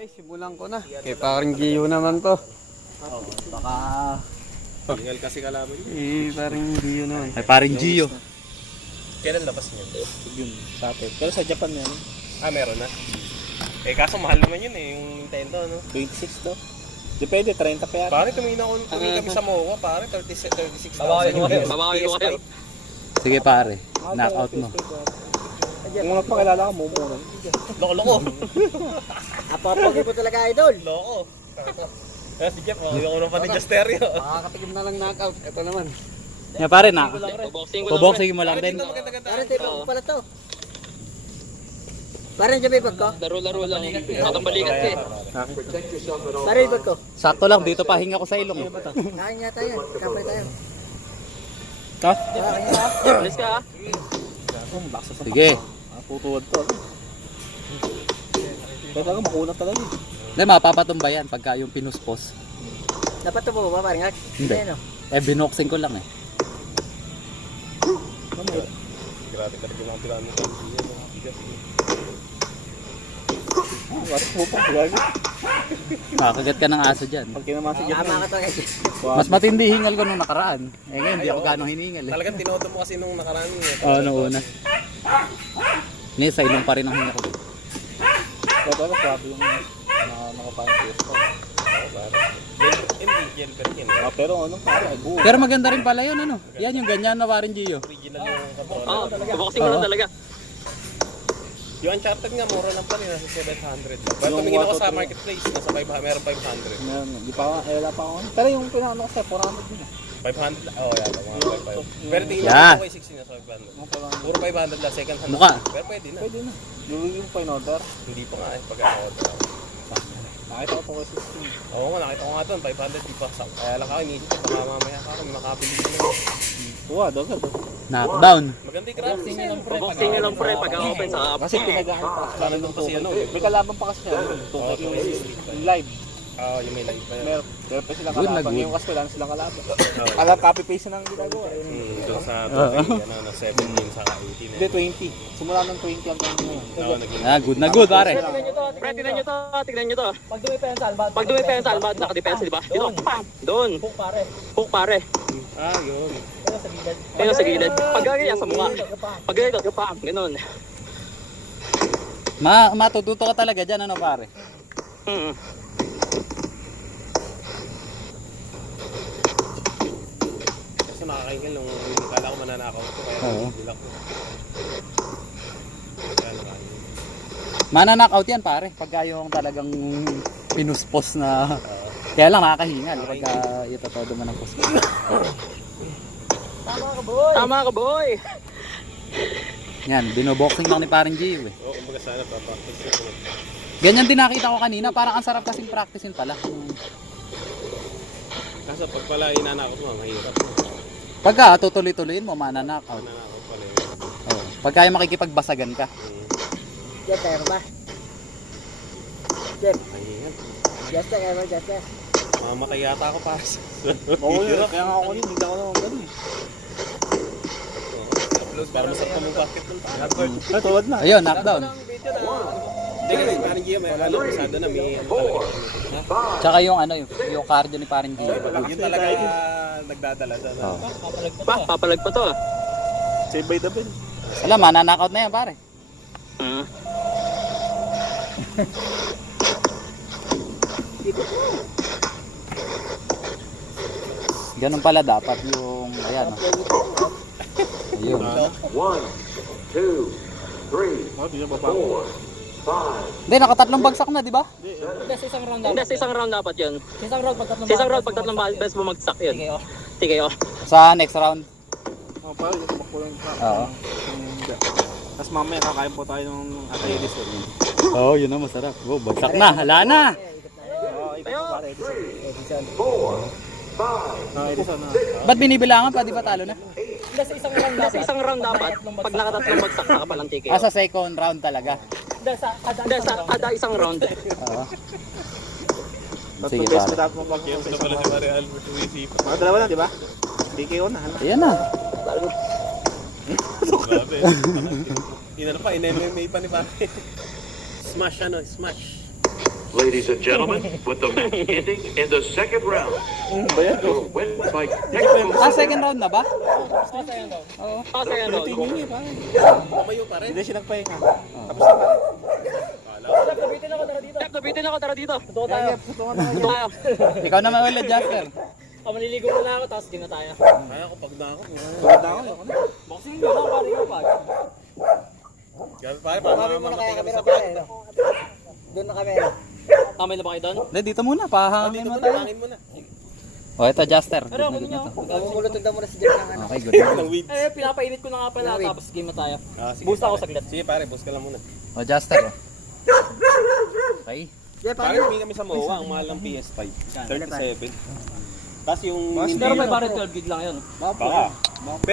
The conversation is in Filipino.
Okay, simulan ko na. Okay, parang Gio naman to. Baka... Tingal kasi kalaban niya. Parang Gio naman. Ay, parang Gio. Kailan labas niya? Yun, sa atin. Pero sa Japan meron. Ah, meron na. Eh, kaso mahal naman yun eh, yung Nintendo, no? 26 to. Depende, 30 pa yan. Pare, tumingin kami sa MOA, pare, 36,000. Babawi ko kayo. Sige pare, knockout mo. Kung magpakilala ka, mumunan. Loko-loko. Apapagay ko talaga, idol. Loko. Kaya si Jeff, yung ano pa ni Jasterio. Makakatikim na lang knockout. Ito naman. Yeah, pare na. Boxing ko lang. Puboxing mo lang din. Parang tayo pag pala to. Parang dyan may bag ko. Laro-laro lang. Katang balikat ka eh. Parang yung bag ko. Sakto lang, dito pahinga ko sa ilong. Kain nga tayo. Kapay tayo. Ka? Alis ka ha. Sige. Putuwad to. Kaya talaga makunat talaga. Hindi, mapapatumba yan pagka yung pinuspos. Dapat ito po ba parang nga? Hindi. Eh, binoxing ko lang eh. Grabe ka rin lang pila mo. Makakagat ka ng aso dyan. Pag kinamasa dyan. Tama ka to guys. Mas matindi hingal ko nung nakaraan. Eh ngayon, hindi ako ganong hiningal eh. Talagang tinoto mo kasi nung nakaraan niya. Oo, nung una. Ngayon, sa ilong pa rin ang hinga ko. Kaya talaga grabe yung nakapayang fiesta. Hindi, gel pero yun. Pero ano parang buo. Pero maganda rin pala yun, ano? Yan yung ganyan na parang Gio. Original yung katawan. Oo, boxing ko lang talaga. Yung Uncharted nga, mura lang pa rin, nasa 700. Pero tumingin ako sa marketplace, nasa 500, meron 500. Meron, di pa ako, wala pa ako. Pero yung pinano ko sa 400 din. 500, oh yata, mga 500. Pero tingin Yeah. ako kay 60 na sa 500. Puro 500 lang, second hand. Mukha. Pero pwede na. Pwede na. Yung pa in order. Hindi pa nga eh, pag-order ako. Nakita ko po 16. Oo nga, nakita ko nga doon, 500, di pa. Kaya lang ako, iniisip ko, baka mamaya ka ako, may makapili ko na. Tuwa, dagad. Knockdown. Maganda yung graphics niya. Boxing nyo lang pre pagka-open sa app. Kasi pinagahan pa. Sana doon kasi ano eh. May kalaban pa kasi siya. Yung live. Oo, yung may live pa yan. Meron pa silang Good na kalaban. good. Yung kasi wala na silang kalaban. Alam, copy-paste na ang ginagawa. Doon sa 2K, ano, na 17 saka 18. Hindi, 20. Simula ng 20 hanggang ngayon. Oo, naging Ah, good na good, pare. Pre, tignan nyo to, tignan nyo to. Pag dumipensa, albat, nakadepensa, di ba? Dito, pam! Doon. Hook pare. Ah, yun. Kaya sa gilid. Pag ganyan sa mukha. Pag ganyan, pam! Ganun. Matututo ka talaga dyan, ano pare? Hmm. Kasi nakakaingil nung kala ko mananakaw ko, kaya Oo. bilak ko. Kaya nakakaingil. Mananockout yan pare, pagka yung talagang pinuspos na... Kaya lang nakakahingal pagka itotodo mo ng puspos. Tama ka, boy! Yan, binoboxing lang ni parang Gio eh. Oo, kumbaga sana practice ko. Ganyan din nakita ko kanina, parang ang sarap kasing practicein pala. Kaso pag pala inanakaw mo, mahirap. Pagka tutuloy-tuloyin mo, mananockout. Nanakaw pala yun. Oh. Pagka yung makikipagbasagan ka. Jeff, tayo ba? Jeff, Mahirap. Jeff, tayo ba? Jeff, Mamatay yata ako para sa... Oo, kaya nga ako rin, hindi ako naman ganun. Para masarap mong basket ng tayo. Ay, tuwad na. Ayun, knockdown. Hindi kasi parang Gio, may alam pasado na may ano talaga. Tsaka yung ano, yung cardio ni parang Gio. Yun talaga nagdadala sa Oh. Papalag pa to. Save by the bell. Alam, mananockout na yan pare. Hmm. Ganun pala dapat yung, ayan. Ayun. 1, 2, 3, Oh, di na baba. 4, 5, Hindi, nakatatlong bagsak na, di ba? Hindi, sa isang round dapat yun. Sa isang round, pag tatlong beses bumagsak yun. TKO. Sa next round. Oh, parang yung tumakbo yung Oo. Tapos mamaya kakain po tayo ng atay dessert. Oo, yun na masarap. Oh, bagsak na, hala na. Oo, ikaw po pare. 4, 5, Edison na. Ba't binibilangan pa, di ba talo na? Sa isang round dapat, pag nakatatlong bagsak na ka palang TKO. Ah, sa second round talaga. Hindi, sa kada isang round. Oo. Sige, Sige, pare. pare. Kaya pala pala si Mario Albert umisip. Mga dalawa na, di ba? DKO na. Ayan na. Grabe. Inano pa, in-MMA pa ni pare. Smash ano, smash. Ladies and gentlemen, with the match ending in the second round, your win by technical Second round na ba? Second round. Tumayo pa rin. Hindi siya nagpahinga. Nabitin ako, tara dito. Totoo tayo. Ikaw naman ulit, Jasper. Maliligo na lang ako, tapos game na tayo. Kaya ako pag na ako. Boxing mo lang, pare ka pag. Gabi pare, para mamatay kami sa back. Tamay na ba kayo doon? Hindi, dito muna. Pahangin mo Dito muna, tayo. hangin muna. O, ito, Jasper. Good Pero na ako good na nyo. to. Okay, good na. Ng weed. Pinapainit ko na nga pala, tapos game na tayo. Sige, Boost ako pare. saglit. Sige pare, boost ka lang muna. O, Jasper. Okay. Pare, humingi kami sa MOA, ang mahal ng PS5. 37. Kasi yung Pero may barret 12 gig lang yun. baka.